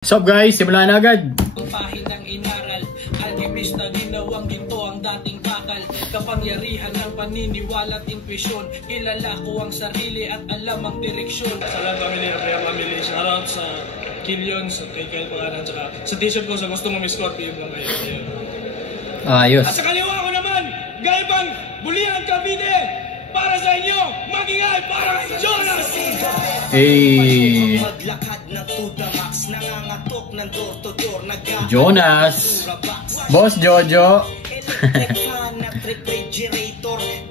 What's up guys? Simulan na agad! Pahinang inaral, alchemist na ginawang ginto ang dating bakal. Kapangyarihan ng paniniwala at intuisyon. Kilala ko ang sarili at alam ang direksyon. Sa lang pamilya, kaya pamilya. Shoutout sa Killion, sa kay Kyle Pangalan, tsaka sa t-shirt ko sa gusto mo may Scorpio lang kayo. Ayos. At sa kaliwa ko naman, Gaibang Bulihan Cavite! Para sa inyo, magingay para kay Jonas! Hey! Jonas! Boss Jojo!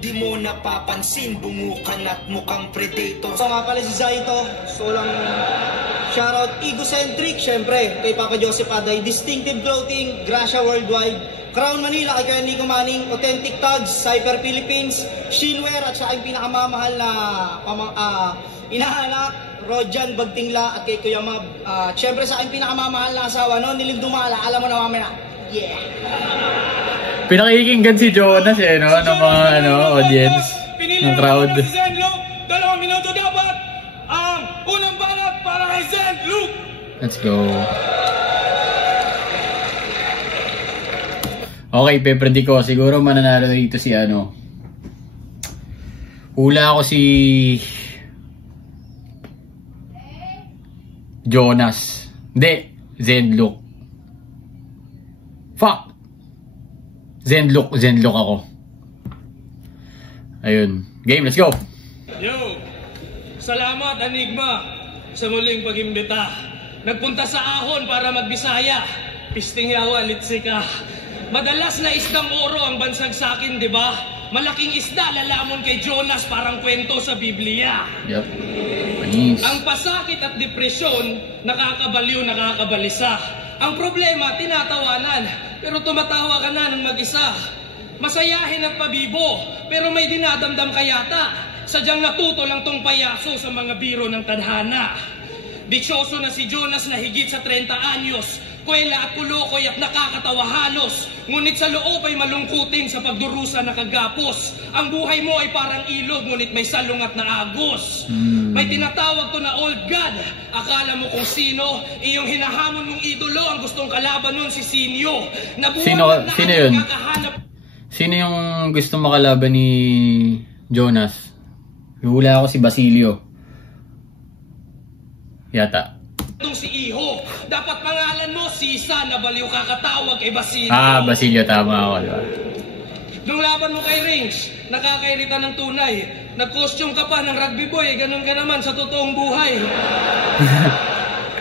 Di mo napapansin, bumukan at mukhang predator. So nga pala si Zaito, so lang shoutout egocentric, syempre kay Papa Joseph Aday, Distinctive Clothing, Gracia Worldwide, Crown Manila kay Kuya Nico Manning, Authentic Tags, Cyber Philippines, Sheenwear at saka yung pinakamamahal na inaanak, Rojan Bagtingla at kay Kuya Mab. Syempre sa aking pinakamamahal na asawa, no, Nilindumala, alam mo na mamaya. Yeah! Pinakikinggan si Jonas eh, no? Ng mga audience, ng crowd. Zen Luke, 2 minuto dapat ang unang balat para kay Zen Luke. Let's go. Okay, pepredi ko. Siguro mananalo dito si hula ako si Jonas. Hindi, Zen Luke. Fuck! Zen Luke ako. Ayun. Game, let's go! Yo! Salamat, Enigma, sa muling pag-imbita. Nagpunta sa ahon para magbisaya. Pisting yawa, litsi ka. Madalas na isdang oro ang bansag sa akin, di ba? Malaking isda, lalamon kay Jonas, parang kwento sa Biblia. Yep. Nice. Ang pasakit at depresyon, nakakabaliw, nakakabalisa. Ang problema, tinatawanan, pero tumatawa ka na ng mag-isa. Masayahin at pabibo, pero may dinadamdam ka yata. Sadyang natuto lang tong payaso sa mga biro ng tadhana. Diksyoso na si Jonas na higit sa 30 anyos. Kwela at kulokoy at nakakatawa halos. Ngunit sa loob ay malungkutin sa pagdurusa na kagapos. Ang buhay mo ay parang ilog, ngunit may salungat na agos. May tinatawag to na old god. Akala mo kung sino, iyong hinahamon mong idolo. Ang gustong kalaban nun si Sinyo. Sino yun? Sino yung gusto makalaban ni Jonas? Hula ako si Basilio. Yata. Si Iho, dapat pangalan mo Sisa na baliw kakatawag kay Basilio. Basilio, tama ako, diba? Nung laban mo kay Rings, nakakairita ng tunay. Nag-costume ka pa ng rugby boy, ganun ka naman sa totoong buhay.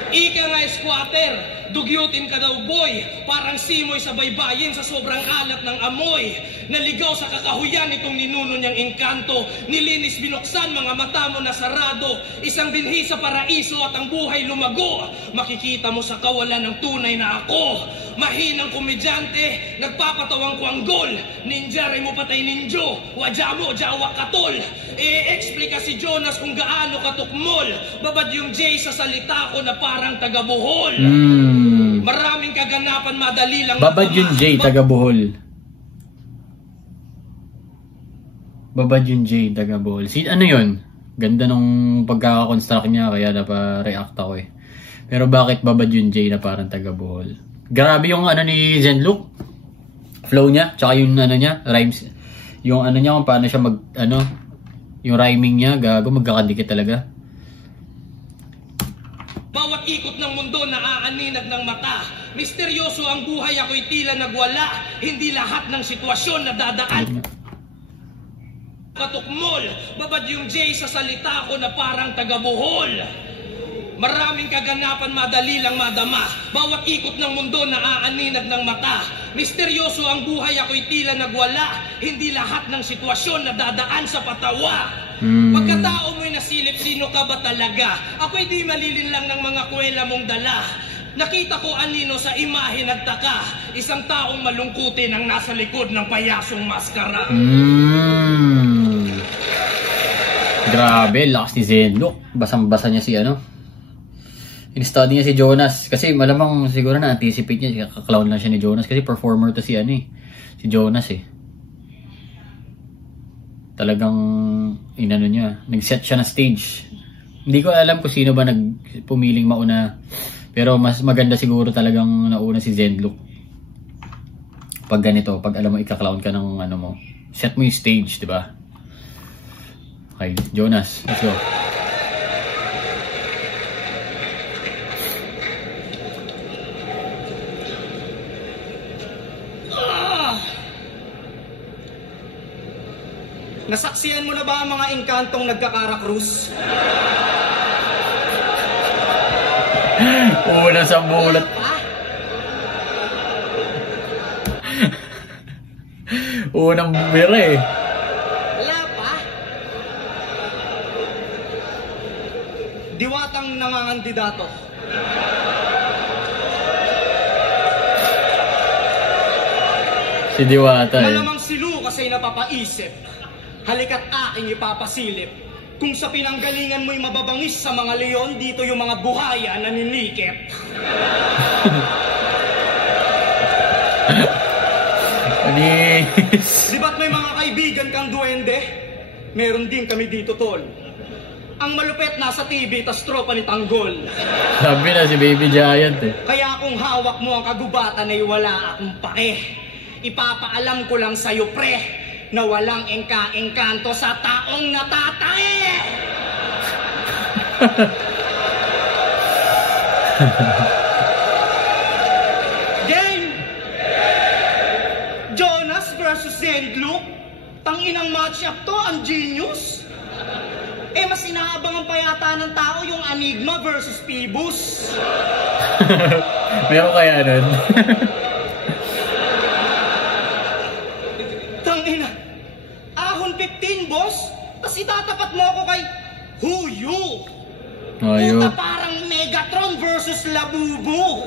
Ika nga squatter, dugyutin ka daw boy, parang simoy sa baybayin sa sobrang alat ng amoy. Naligaw sa kakahuyan itong ninuno niyang engkanto, nilinis binuksan mga mata mo na sarado, isang binhi sa paraiso at ang buhay lumago. Makikita mo sa kawalan ng tunay na ako, mahinang komedyante, nagpapatawang ko ang gol, ninja rin mo patay ninjo, wadya mo jawa katol. E-explica si Jonas kung gaano katukmol, babad yung J sa salita ko na parang taga Bohol. Maraming kaganapan, madali lang. Babad yung J, taga Bohol. Babad yung J, taga Bohol. Ano yun? Ganda nung pagkakakonstruct niya, kaya napa-react ako eh. Pero bakit babad yung J na parang taga Bohol? Grabe yung ni Zen Luke. Flow niya, tsaka yung niya, rhymes. Yung niya, kung paano siya yung rhyming niya, gago, magkakadikit talaga. Bawat ikot ng mundo naaaninag ng mata. Misteryoso ang buhay, ako'y tila nagwala. Hindi lahat ng sitwasyon na dadaan katukmol. Babad yung J sa salita ko na parang taga Bohol. Maraming kaganapan, madali lang madama. Bawat ikot ng mundo naaaninag ng mata. Misteryoso ang buhay, ako'y tila nagwala. Hindi lahat ng sitwasyon na dadaan sa patawa. Pagkatao mo'y nasilip, sino ka ba talaga? Ako'y di malilin lang ng mga kwela mong dala. Nakita ko anino sa imahe nagtaka. Isang taong malungkutin ang nasa likod ng payasong maskara. Grabe, lakas ni Zen Luke. Basang-basa niya si in-study niya si Jonas. Kasi malamang siguro na-anticipate niya. Kaka-clown lang siya ni Jonas. Kasi performer to si Jonas eh. Talagang niya. Nag-set siya na stage. Hindi ko alam kung sino ba pumiling mauna Pero mas maganda siguro talagang nauna si Zenlook. Pag ganito, pag alam mo ika-clown ka ng ano mo, set mo yung stage, di ba? Okay, Jonas, let's go. Nasaksihan mo na ba ang mga engkantong nagkakarakrus? Una sa bulat. Unang bumira eh. Wala pa? Diwatang nangangandidato. Si Diwata eh. Malamang si Lucas ay napapaisip. Halika't aking ipapasilip. Kung sa pinanggalingan mo'y mababangis sa mga leon, dito yung mga buhaya na ninikip. Anis. Di ba't may mga kaibigan kang duwende? Meron din kami dito, tol. Ang malupet nasa TV, tas tropa ni Tanggol. Sabi na si Baby Giant eh. Kaya kung hawak mo ang kagubatan ay wala akong pake. Ipapaalam ko lang sa'yo, pre, na walang engka-engkanto sa taong natatae! Game! Jonas versus Zenlook? Tanginang match-up to, ang genius! Eh, mas inaabangan pa yata ng tao yung Enigma versus Phoebus. Meron kaya nun? Tangina, ahon 15, boss. Tapos itatapat mo ako kay Huyu. Ayo. Puta, parang Megatron versus Labubu.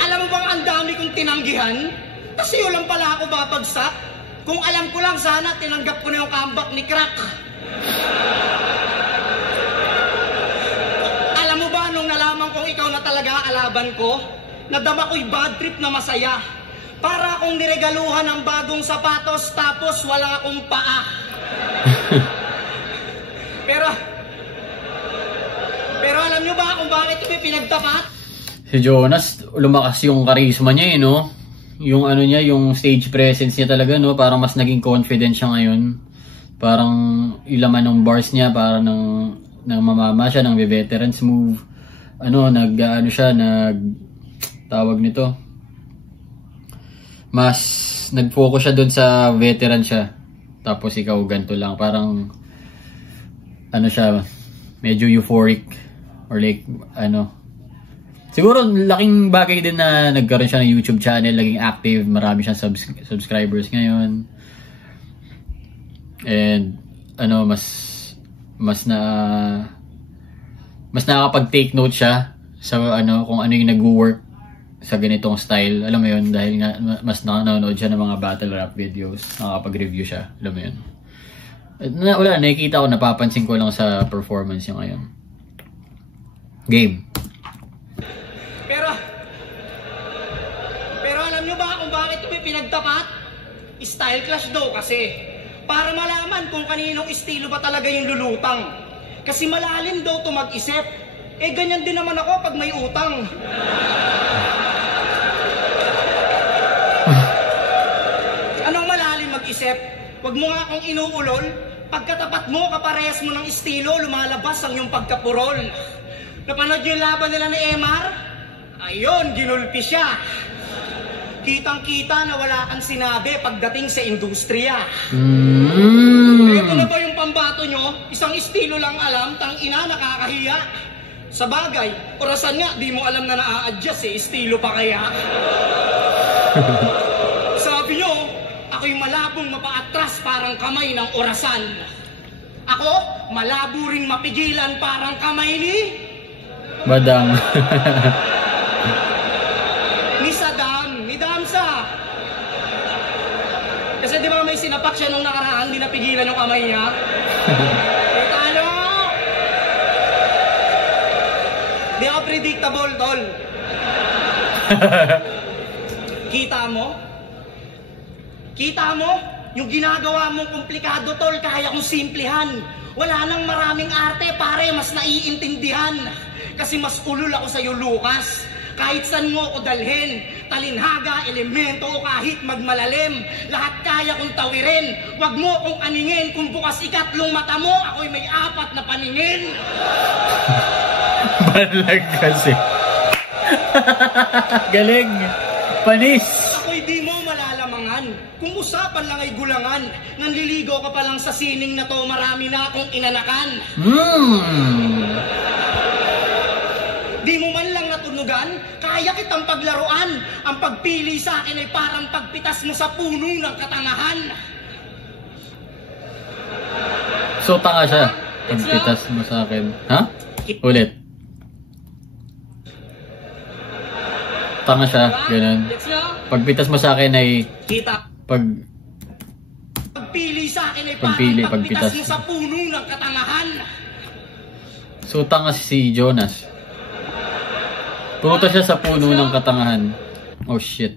Alam mo bang ang dami kong tinanggihan? Kasi yun lang pala ako babagsak. Kung alam ko lang sana, tinanggap ko na yung comeback ni Crack. Alam mo ba, nung nalaman kong ikaw na talaga kalaban ko, nadama ko'y bad trip na masaya. Para akong niregaluhan ng bagong sapatos, tapos wala akong paa. Pero alam nyo ba kung bakit ito pinagtapat? Si Jonas, lumakas yung charisma niya eh, no? Yung ano niya, yung stage presence niya talaga, no? Parang mas naging confident siya ngayon. Parang ilaman ng bars niya, parang nang mamama siya, ng veterans move. Ano, tawag nito. Mas nag-focus siya doon sa veteran siya. Tapos ikaw ganito lang, parang ano siya, medyo euphoric or like ano. Siguro laking bagay din na nagkaroon siya ng YouTube channel, naging active, marami siyang subscribers ngayon. And ano, mas nakakapag-take note siya sa ano, kung ano yung nag-work sa ganitong style. Alam mo yun, dahil nga mas nanonood siya ng mga battle rap videos, nakakapag-review siya. Alam mo yun. Wala, nakikita ko, napapansin ko lang sa performance niya ngayon. Game. Pero alam nyo ba kung bakit ito pinagtapat? Style clash daw kasi. Para malaman kung kaninong estilo ba talaga yung lulutang. Kasi malalim daw ito mag-isip. Eh ganyan din naman ako pag may utang. Anong malalim mag-isip? Huwag mo nga akong inuulol. Pagkatapat mo, kaparehas mo ng estilo, lumalabas ang iyong pagkapurol. Napanood yung laban nila ni MR? Ayun, ginulpi siya. Kitang-kita na wala kang sinabi pagdating sa industriya. Ito na ba yung pambato nyo? Isang estilo lang alam, tang-ina, nakakahiya. Sa bagay, orasan nga, di mo alam na na-a-adjust eh, estilo pa kaya? Sabi nyo, ako'y malabong mapaatras parang kamay ng orasan. Ako, malabo ring mapigilan parang kamay ni Badang. ni Saddam, ni Damsa. Kasi di ba may sinapak siya nung nakaraan, di napigilan yung kamay niya? Eh talo! Di ako predictable, tol. Kita mo? Kita mo? Yung ginagawa mong komplikado, tol, kaya kong simplihan. Wala nang maraming arte, pare, mas naiintindihan. Kasi mas ulol ako sa'yo, Lucas. Kahit saan mo ako dalhin, talinhaga, elemento o kahit magmalalim, lahat kaya kong tawirin. Huwag mo kong aningin, kung bukas ikatlong mata mo, ako'y may 4 na paningin. Balag kasi. Galing. Panis. Ako'y di mo malalamangan. Kung usapan lang ay gulangan, nanliligaw ka pa lang sa sining na to, marami na akong inanakan. Di mo man lang natunugan, kaya kitang paglaruan. Ang pagpili sa akin ay parang pagpitas mo sa puno ng katangahan. So, tanga siya. Pagpitas mo sa akin. Ha? Ulit. Tanga siya. Ganun. Pagpitas mo sa akin ay... Kita. Pagpili sa akin ay parang pagpitas mo sa puno ng katangahan. So, tanga si Jonas. Pumunta siya sa puno ng katangahan. Oh shit.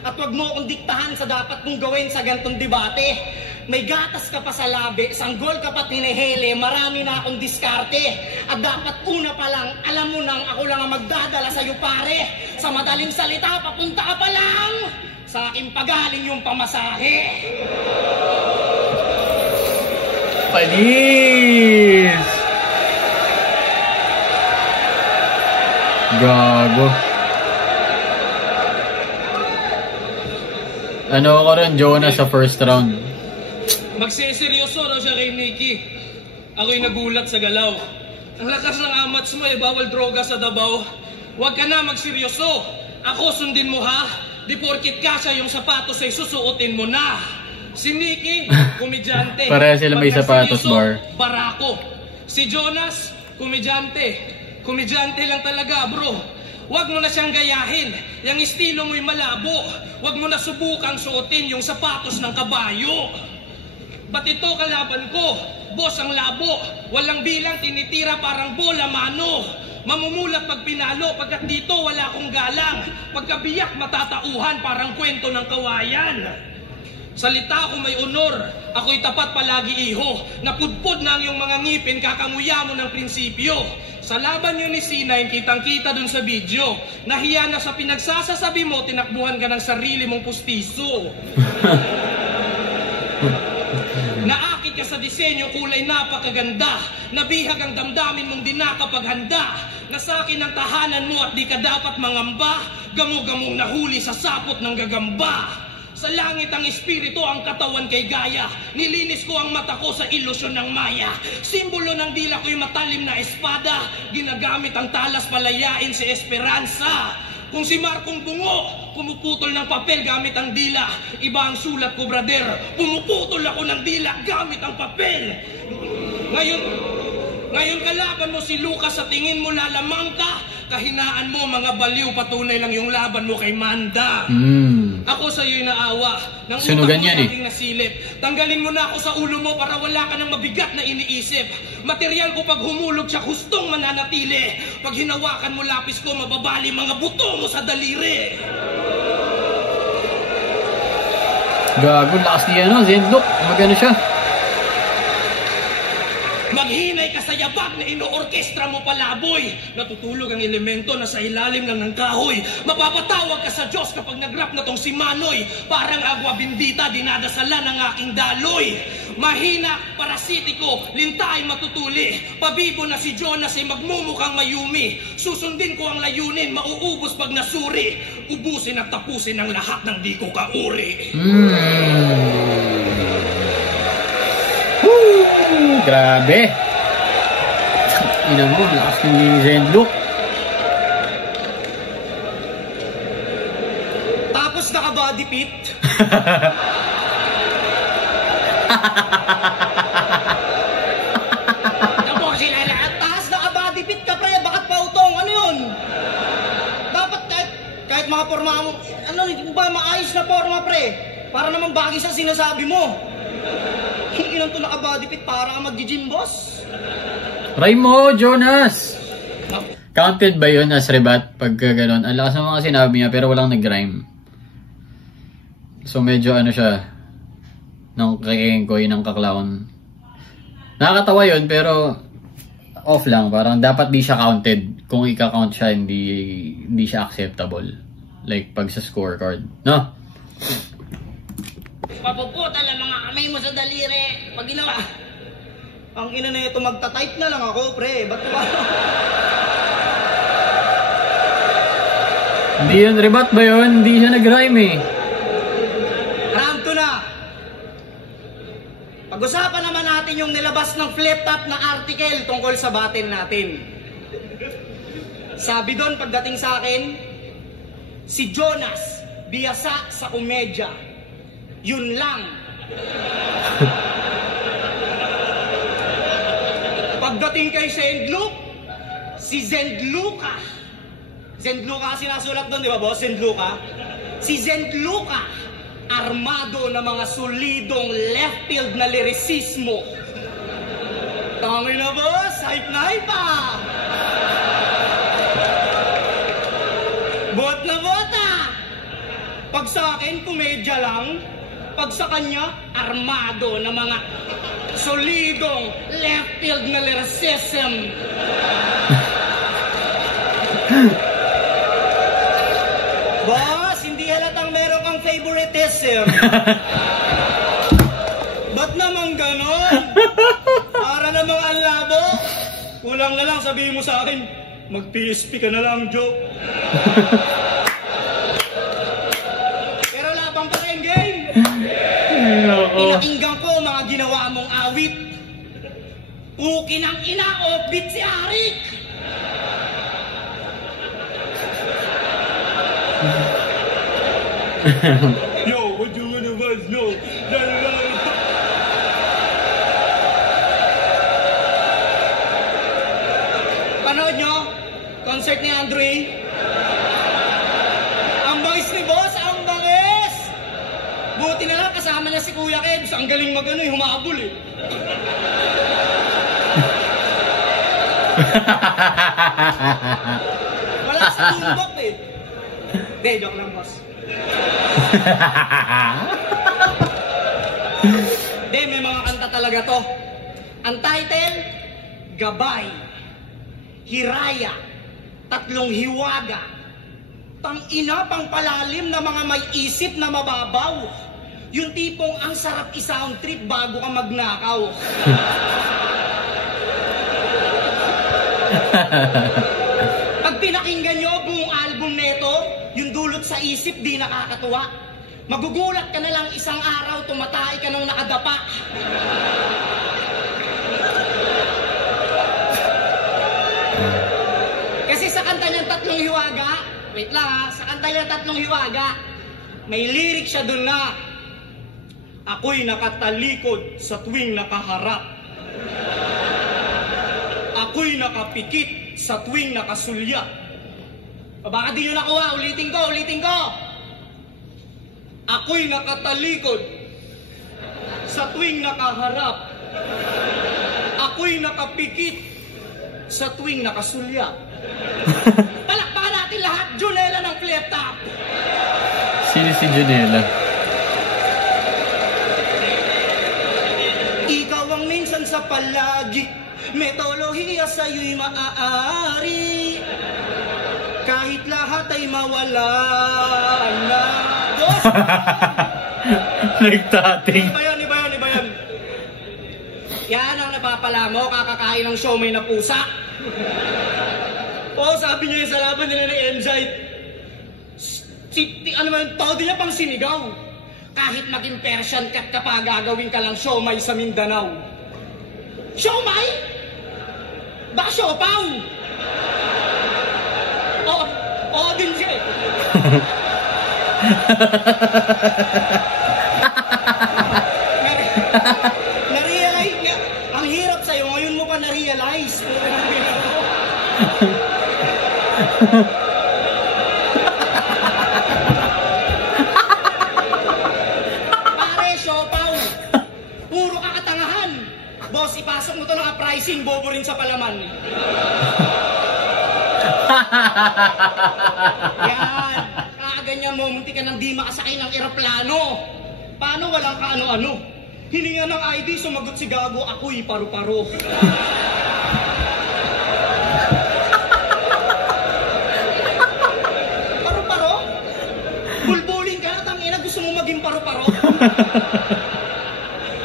At wag mo akong diktahan sa dapat mong gawin sa gantong debate. May gatas ka pa sa labi, sanggol ka pa tinihele, marami na akong diskarte. At dapat una pa lang, alam mo nang ako lang ang magdadala sa'yo pare. Sa madaling salita, papunta ka pa lang. Sa aking pagaling yung pamasahe. Panis! Gago. Ano ako rin, Jonas, sa first round. Magseseryoso raw siya kay Nikki. Ako'y nagulat sa galaw. Ang lakas ng amats mo bawal droga sa Davao. Huwag ka na magseryoso. Ako sundin mo ha. Di porkit kasya yung sapatos ay susuotin mo na. Si Nikki, komedyante. Pareha sila may sapatos, bar. Barako. Si Jonas, komedyante. Komedyante lang talaga, bro. Huwag mo na siyang gayahin. Yung estilo mo'y malabo. Huwag mo na subukang suotin yung sapatos ng kabayo. Ba't ito kalaban ko? Boss ang labo. Walang bilang, tinitira parang bola mano. Mamumulat pag pinalo, pagkat dito wala akong galang. Pagkabiyak matatauhan parang kwento ng kawayan. Salita ko may honor, ako'y tapat palagi iho. Napudpod na ang iyong mga ngipin, kakanguya mo ng prinsipyo. Sa laban nyo ni C9, kitang-kita dun sa video. Nahiya na sa pinagsasasabi mo, tinakbuhan ka ng sarili mong pustiso. Naakit ka sa disenyo, kulay napakaganda. Nabihag ang damdamin mong di nakapaghanda. Nasakin ang tahanan mo at di ka dapat mangamba. Gamo-gamong nahuli sa sapot ng gagamba. Sa langit ang espiritu, ang katawan kay gaya. Nilinis ko ang mata ko sa ilusyon ng maya. Simbolo ng dila ko'y matalim na espada. Ginagamit ang talas palayain si Esperanza. Kung si Marcong Bungo, pumuputol ng papel gamit ang dila. Iba ang sulat ko, brother. Pumuputol ako ng dila gamit ang papel. Ngayon kalaban mo si Lucas, sa tingin mo lalamang ka. Kahinaan mo, mga baliw, patunay lang yung laban mo kay Manda. Ako sa iyo'y naawa. Nang sunugan yan aking nasilip. Tanggalin mo na ako sa ulo mo para wala ka ng mabigat na iniisip. Material ko pag humulog siya, hustong mananatili. Pag hinawakan mo lapis ko, mababali mga buto mo sa daliri. Gago, lakas niya no, Zenlock. Magano siya. Maghinay ka sa yabag na ino-orkestra mo palaboy. Natutulog ang elemento na sa ilalim lang ng kahoy. Mapapatawag ka sa Diyos kapag nag-rap na tong si Manoy. Parang agwa bindita, dinadasalan ng aking daloy. Mahina, parasitiko, lintay matutuli. Pabibo na si Jonas ay magmumukhang mayumi. Susundin ko ang layunin, mauubos pag nasuri. Ubusin at tapusin ang lahat ng di ko kauri. Grabe. Ina mo, lakas ni Zenlock. Tapos naka-body pit. Tapos sila lahat. Taas naka-body pit ka, pre. Bakit pautong? Ano yun? Dapat kahit mga forma mo, ano, hindi mo ba maayos na forma, pre? Para naman bagay sa sinasabi mo. Ilan to naka-body fit para ka mag-gym, boss? Try mo, Jonas! Counted ba yun as rebat pagka gano'n? Ang lakas ng mga sinabi niya pero walang nag-rhyme. So medyo ano siya, ng kakengkoy, ng kaklawan. Nakakatawa yun pero off lang. Parang dapat di siya counted. Kung i-count siya, hindi siya acceptable. Like pag sa scorecard. No? Papuputan ang mga kamay mo sa daliri. Pag ginawa. Ang ina na ito, magta-type na lang ako, pre. Ba't ba? Hindi yun. Rebat ba yun? Hindi siya nag-rhyme eh. Round 2 na. Pag-usapan naman natin yung nilabas ng flip-top na article tungkol sa batin natin. Sabi doon pagdating sa akin, si Jonas, biyasa sa komedya. Yun lang. Pagdating kay Zendluc, si Zendluca. Zendluca sinasulat doon, di ba boss? Zendluca. Si Zendluca, armado na mga solidong left field na lirisismo. Tangay na boss, hype na hype pa. Bot na bota. Pag sa akin, komedya lang. Pag sa kanya, armado na mga solidong left field na lyricism. Boss, hindi halatang meron kang favoritism. Ba't naman ganon? Para namang ang labo. Kulang na lang sabihin mo sa akin, mag-PSP ka na lang, Joe. Pero labang pa rin, game. Pinakinggan ko mga ginawa mong awit. Pukin ang ina, offbeat si Arik. Yo, what you wanna was no. Panood nyo? Concert ni Andre. Ang bangis ni boss, ang bangis! Buti na lang kasama niya si Kuya Kebs. Ang galing mag-ano, humabol eh. Wala sa tumbok eh. Hindi, joke lang boss. Hindi, may mga kanta talaga to. Ang title, Gabay, Hiraya, Tatlong Hiwaga. Tang-ina, pang palalim na mga may isip na mababaw. Yung tipong ang sarap i-sound trip bago ka magnakaw. Pag pinakinggan nyo buong album neto, yung dulot sa isip di nakakatuwa. Magugulat ka na lang isang araw, tumatay ka ng nakadapa. Kasi sa kanta niyang Tatlong Hiwaga, wait lang ha, sa kanta niyang Tatlong Hiwaga, may lyric siya dun na, ako'y nakatalikod sa tuwing nakaharap. Ako'y nakapikit sa tuwing nakasulya. Baka di nyo nakuha, ulitin ko. Ako'y nakatalikod sa tuwing nakaharap. Ako'y nakapikit sa tuwing nakasulya. Palakpakan natin lahat, Junela ng flip-top. Sino si Junela? Ikaw ang minsan sa palagi, metolohiya sa'yo'y maaari. Kahit lahat ay mawala na. Nagtating. Iba yan. Yan ang napapala mo, kakakain ng siomay na pusa. Oo, sabi niya yung sa laban nila ni Enzyte. Ano man, todo niya pang sinigaw. Kahit maging Persian cat ka pa, gagawin ka lang siomay sa Mindanao. Siomay? Baka siopaw? Oo din siya eh. Na-realize nga, ang hirap sa'yo, ngayon mo pa na-realize. Pare, siopaw. Puro kakatangahan. Boss, ipasok mo to ng uprising, bobo rin sa palaman. Yan. Kakaganyan mo, munti ka nang di makasakay ng eroplano. Paano walang kaano-ano? Hininga ng ID, sumagot si Gago, ako'y paru-paro.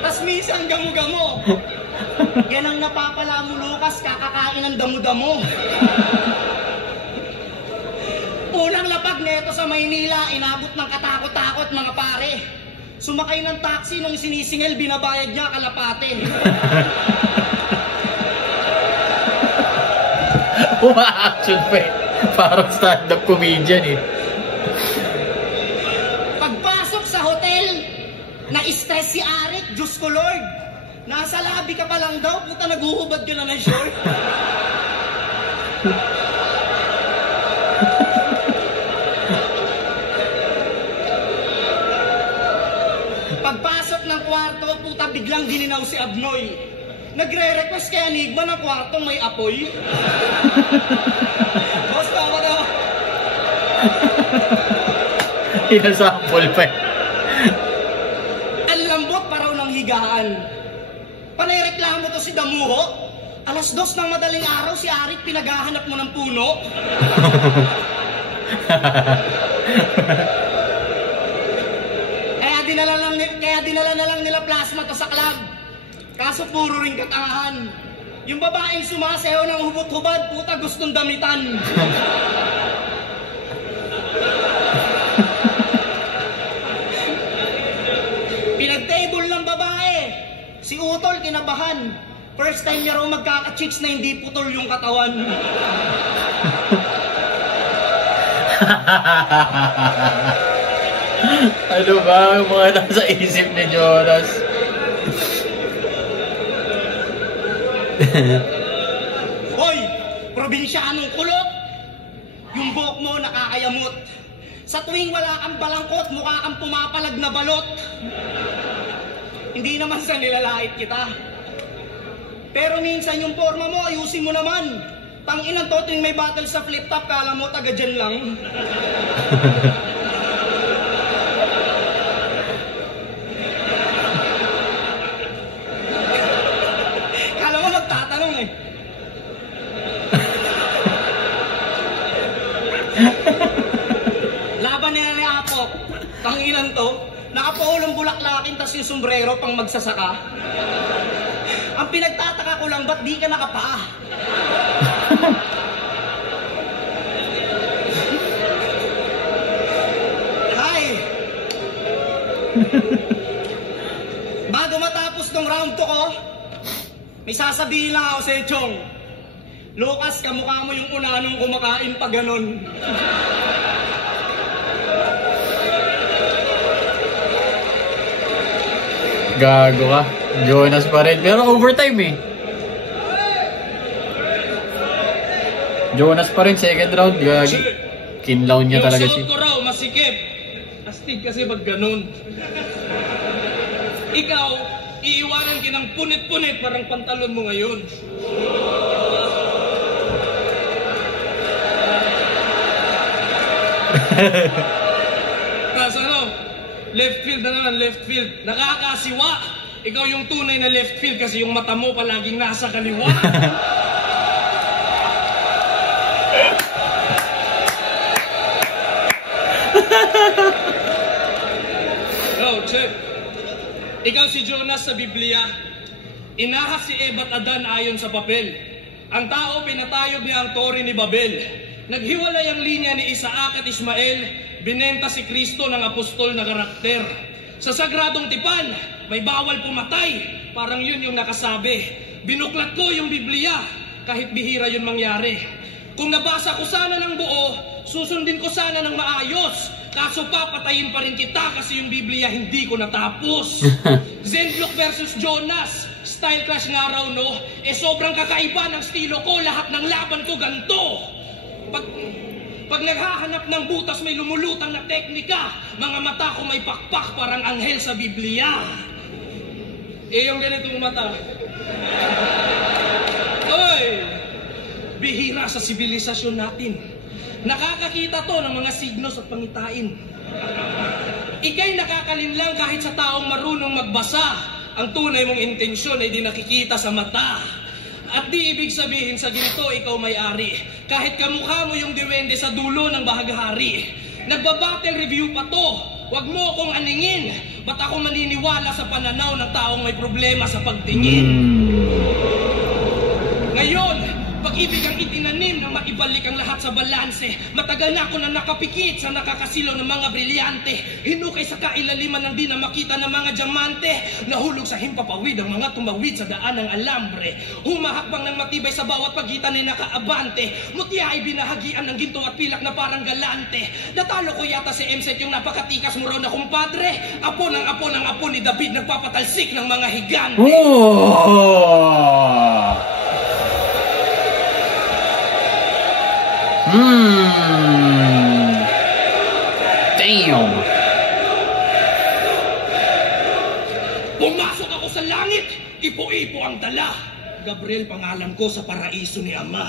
Tas minsan gamo-gamo. Yan ang napapala mo, Lucas, kakakain ng damo-damo. Unang lapag neto sa Maynila, inabot ng katakot-takot mga pare. Sumakay ng taxi nung sinisingil, binabayad niya kalapate. Uma-action pa eh. Parang stand-up comedian eh. Pagpasok sa hotel, na-stress si Arik, Diyos ko Lord. Nasa labi ka pa lang daw, puta naguhubad ka na ng short. Pagpasok ng kwarto, puta biglang gininaw si Abnoy. Nagre-request kay Enigma ng kwartong may apoy. Boss, tama na. Inasample pa eh. Ang lambot pa raw ng higaan. Panayreklamo to si Damuho. Alas 2 ng madaling araw si Arik pinaghahanap mo ng puno. Kaya dinala na lang nila plasma to sa club. Kaso puro ring katangahan. Yung babaeng sumasayaw ng hubot-hubad, puta gustong damitan. Pinag-table ng babae. Si Utol kinabahan. First time niya raw magkaka-chicks na hindi putol yung katawan. Ano ba ang mga nasa isip ni Jonas? Hoy! Probinsyanong kulot! Yung buhok mo nakakayamot. Sa tuwing wala kang balangkot, mukha kang pumapalag na balot. Hindi naman sa nilalait kita. Pero minsan yung forma mo, ayusin mo naman. Tanginan to, tuwing may battle sa flip-top, kala mo taga dyan lang. Kala mo magtatanong eh. Laban nila ni Apop. Tanginan to, nakapaulong bulaklakin tas yung sombrero pang magsasaka. Ang pinagtataka ko lang, ba't di ka nakapaa? Hi! Bago matapos tong round 2 ko, may sasabihin lang ako sa Chong. Lucas, kamukha mo yung unanong kumakain pa ganon. Gago ka. Jonas pa rin. Pero overtime eh. Jonas pa rin, second round. Gagi. Kinlaw niya talaga siya. Yung suot ko raw, masikip. Astig kasi pag ganun. Ikaw, iiwanan kinang punit-punit parang pantalon mo ngayon. Tapos ano, left field na naman, left field. Nakakasiwa. Ikaw yung tunay na left field kasi yung mata mo palaging nasa kaliwa. Oh, check. Ikaw si Jonas sa Biblia. Inahas si Eva at Adan ayon sa papel. Ang tao pinatayog niya ang Tore ni Babel. Naghiwalay ang linya ni Isaac at Ismael. Binenta si Kristo ng apostol na karakter. Sa sagradong tipan, may bawal pumatay. Parang yun yung nakasabi. Binuklat ko yung Biblia, kahit bihira yun mangyari. Kung nabasa ko sana ng buo, susundin ko sana ng maayos. Kaso papatayin pa rin kita kasi yung Biblia hindi ko natapos. Zenblock versus Jonas. Style clash nga raw, no? Sobrang kakaiba ng estilo ko. Lahat ng laban ko ganito. Pag naghahanap ng butas may lumulutang na teknika. Mga mata ko may pakpak parang anghel sa Biblia. Yung ganitong mata. Oy! Bihira sa sibilisasyon natin. Nakakakita to ng mga signos at pangitain. Ika'y nakakalinlang kahit sa taong marunong magbasa. Ang tunay mong intensyon ay di nakikita sa mata. At di ibig sabihin sa ginito ikaw may-ari. Kahit kamukha mo yung diwende sa dulo ng bahaghari. Nagbabattle review pa to. Wag mo akong aningin. Ba't ako maniniwala sa pananaw ng taong may problema sa pagtingin? Ngayon, pag-ibig ang itinanim na maibalik ang lahat sa balanse. Matagal na ako na nakapikit sa nakakasilaw ng mga brilyante. Hinukay sa kailaliman ng di na makita ng mga diamante. Nahulog sa himpapawid ang mga tumawid sa daan ng alambre. Humahakbang ng matibay sa bawat pagitan ay nakaabante. Mutya ay binahagian ng ginto at pilak na parang galante. Natalo ko yata si MZ yung napakatikas mo raw na kumpadre. Apo ng apo ni David nagpapatalsik ng mga higante. Damn. Pumasok ako sa langit, ipo-ipo ang dala. Gabriel pangalan ko sa paraiso ni Ama.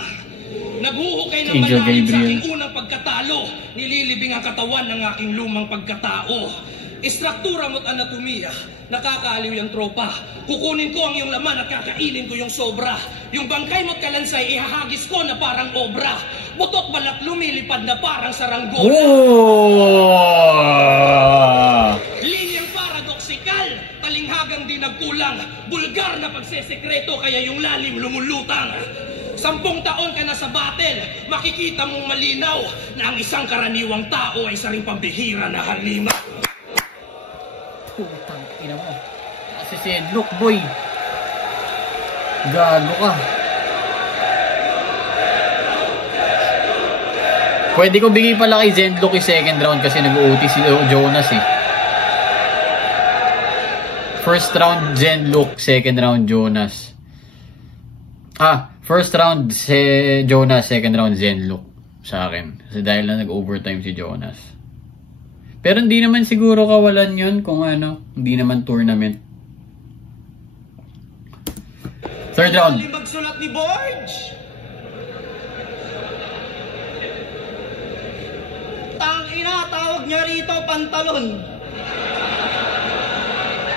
Naghuhukay ng Angel malalim sa Gabriel. aking unang pagkatalo. Nililibing ang katawan ng aking lumang pagkatao. Istruktura mo't anatomiya, nakakaaliw yung tropa. Kukunin ko ang iyong laman at kakainin ko yung sobra. Yung bangkay mo't kalansay, ihahagis ko na parang obra. Butot balat lumilipad na parang saranggola. Linyang paradoksikal, talinghagang di nagkulang. Bulgar na pagsesekreto, kaya yung lalim lumulutang. 10 taon ka na sa battle, makikita mong malinaw na ang isang karaniwang tao ay saring pambihira na halimaw. Putang ina mo. Kasi Zedlock, boy. Gago ka. Pwede ko bigay pala kay Zedlock yung second round kasi nag-OT si Jonas eh. First round Zedlock, second round Jonas. First round si Jonas, second round Zedlock sa akin. Kasi dahil na nag-overtime si Jonas. Pero hindi naman siguro kawalan yun kung ano, hindi naman tournament. Third round. Hindi magsulat ni Borge. Tangina, tawag niya rito pantalon.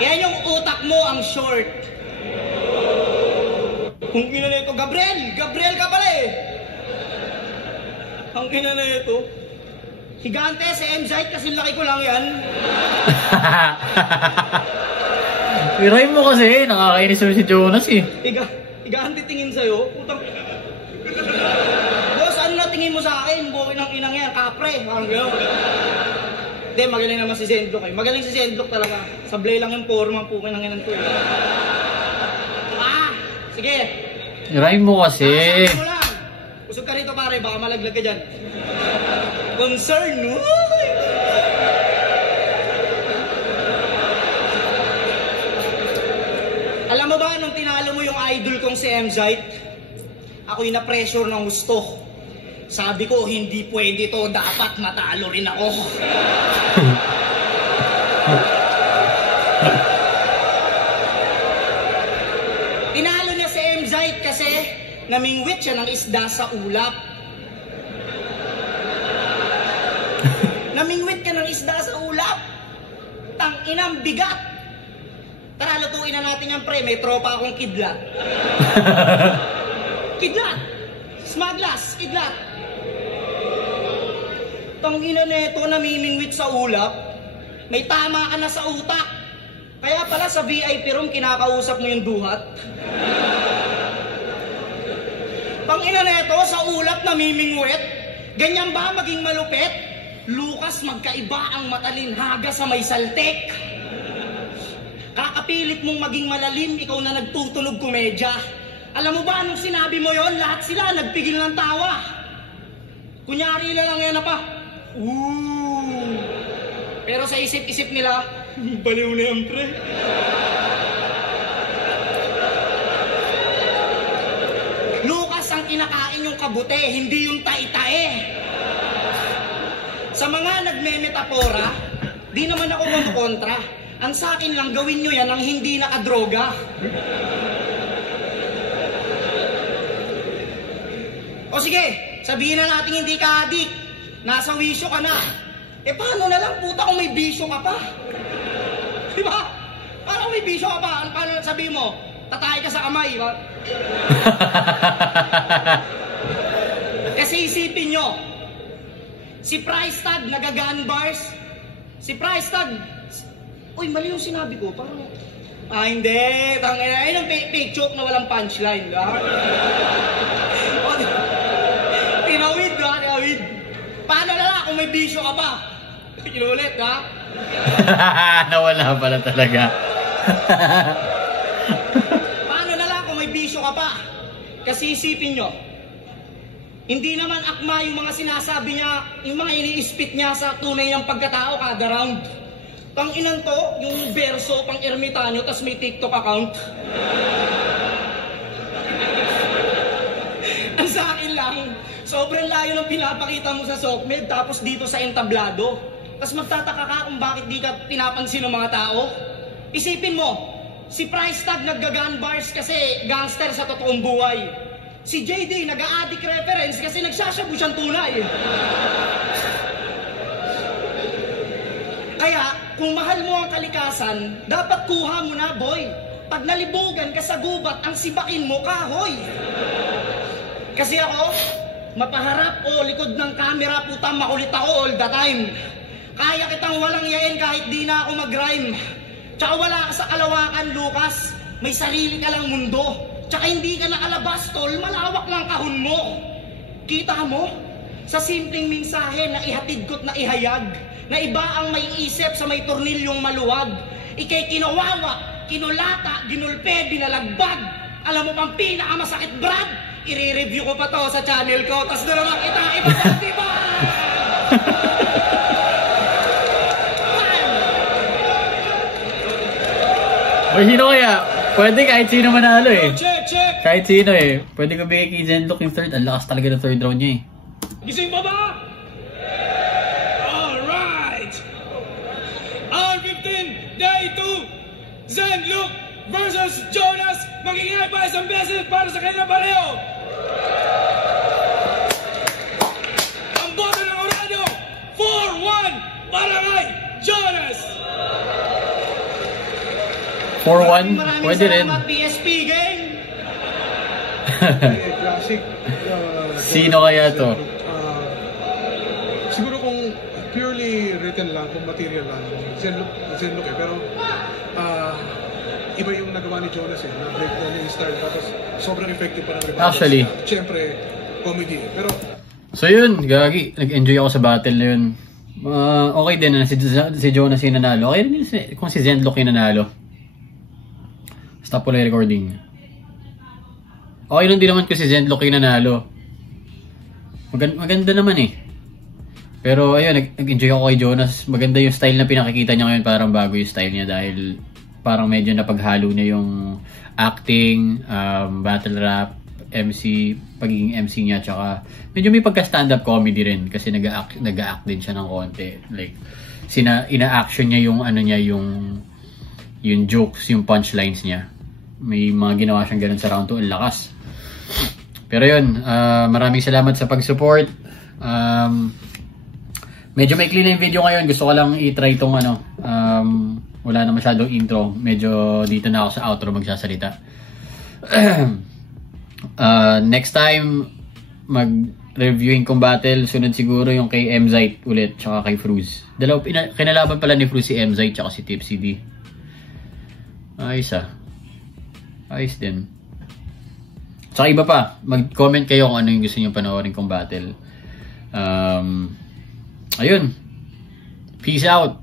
Yan yung utak mo ang short. Kung ina na ito, Gabriel ka pala eh. Ang ina na ito. Higante, si MZ, kasi laki ko lang yan. I-rhyme mo kasi, nakakainis si Jonas eh. Higante tingin sa'yo, putang... Boss, ano na tingin mo sa akin? Bukin ng inang yan, kapre. Parang gano'n. Hindi, magaling naman si Zedlock eh. Magaling si Zedlock talaga. Sablay lang yung forma, pukin ng inang to eh. Sige. I-rhyme mo kasi. Sabi mo lang. Usog ka rito pare, baka malaglag ka dyan. Concern, no? Alam mo ba, nung tinalo mo yung idol kong si MZ, ako'y na-pressure ng gusto. Sabi ko, hindi pwede to, dapat matalo rin ako. Tinalo niya si MZ kasi namingwit siya ng isda sa ulap. Namingwit ka ng isda sa ulap? Tangina, ang bigat. Tara, lutuin na natin yan, pre. May tropa akong kidlat. Kidlat! Smaglas, kidlat! Tangina neto, namimingwit sa ulap. May tama ka na sa utak. Kaya pala sa VIP room, kinakausap mo yung duhat. Tangina neto, sa ulap namimingwit. Ganyan ba maging malupit? Lucas, magkaiba ang matalinhaga sa may saltek. Kakapilit mong maging malalim, ikaw na nagtutunog komedya. Alam mo ba, anong sinabi mo yon? Lahat sila nagpigil ng tawa. Kunyari lang yan na pa. Pero sa isip-isip nila, baliw na yan, pre. Lucas, ang kinakain yung kabute, hindi yung tae-tae. Sa mga nagme-metapora, di naman ako kontra. Ang sa akin lang, gawin nyo yan ang hindi nakadroga. O sige, sabihin na natin hindi ka adik. Nasa wisyo ka na. Eh paano na lang, puta, kung may bisyo ka pa? Diba? Paano kung may bisyo ka pa? Paano sabihin mo? Tatay ka sa kamay, ba? Kasi isipin nyo, si Price Tag nagagan bars, Si price tag. Uy, mali yung sinabi ko. Parang... hindi. Tangina. Ayun ang fake joke na walang punchline. Tinawid, ha? Tinawid. Paano na lang kung may bisyo ka pa? Inulit, ha? Nawala pala talaga. Paano na lang kung may bisyo ka pa? Kasi isipin nyo, hindi naman akma yung mga sinasabi niya, yung mga ini-spit niya sa tunay ng pagkatao kada round. Tanginan to, yung verso pang ermitanyo, tas may TikTok account. Ang sa akin lang, sobrang layo ng pinapakita mo sa Sokmed, tapos dito sa entablado. Tas magtataka ka kung bakit di ka pinapansin ng mga tao. Isipin mo, si Price Tag nagga-gun bars kasi gangster sa totoong buhay. Si JD nag-a-addict reference kasi nagsashabu siyang tunay. Kaya, kung mahal mo ang kalikasan, dapat kuha mo na, boy. Pag nalibugan ka sa gubat, ang sibakin mo, kahoy. Kasi ako, mapaharap o likod ng camera, puta, makulit ako all the time. Kaya kitang walang yain kahit di na ako mag-rhyme. Tsaka wala ka sa kalawakan, Lucas. May sarili ka lang mundo. Tsaka hindi ka nakalabas, tol. Malawak lang kahon mo. Kita mo? Sa simpleng mensahe na ihatid ko't na ihayag, na iba ang may isip sa may tornilyong maluwag. Ikay kinawawa, kinulata, ginulpe, binalagbag. Alam mo pang pinakamasakit, Brad? I-review ko pa to sa channel ko. Tas na naman kita, iba ko, diba? Uy, sino kaya? Pwede kahit sino manalo eh. Check! Kahit sino eh. Pwede ko bigay kay Zenlock yung third. Ang lakas talaga ng third round niya eh. Gising mo ba? Alright! On 15, Day 2, Zenlock versus Jonas. Magiging pa isang beses para sa kanya pareho. Ang boto ng Orado, 4-1 para kay Jonas. 4-1? Pwede rin. PSP game. Classic. Sino kaya to? Siguro kung purely written lang, kung material lang, Zenlock eh. Pero iba yung nagawa ni Jonas eh. Na-breakdown yung style. Tapos sobrang effective pa ng rebuttal. Actually. Siyempre, comedy eh. Pero So yun, gagi. Nag-enjoy ako sa battle na yun. Okay din na si Jonas yung nanalo. Okay rin kung si Zenlock yung nanalo. Stop ko lang yung recording. Okay lang din naman kasi Zenlock yung nanalo. Maganda naman eh. Pero ayun, nag-enjoy ako kay Jonas. Maganda yung style na pinakikita niya ngayon. Parang bago yung style niya dahil parang medyo napaghalo niya yung acting, battle rap, MC, pagiging MC niya. Tsaka medyo may pagka-stand-up comedy rin kasi nag-a-act din siya ng konti. Like, ina-action niya yung ano niya, yung jokes, yung punchlines niya. May mga ginawa siyang ganun sa round 2, ang lakas. Pero yun, maraming salamat sa pag-support. Medyo maikli na yung video ngayon. Gusto ko lang i-try itong ano. Wala na masyadong intro. Medyo dito na ako sa outro magsasalita. Next time, mag-reviewing kong battle. Sunod siguro yung kay Mzite ulit, tsaka kay Fruz. Kinalaban pala ni Fruz si Mzite tsaka si Tipsy D. Ayos ayos din. Tsaka iba pa, mag-comment kayo kung ano yung gusto nyo panoorin kong battle. Ayun. Peace out.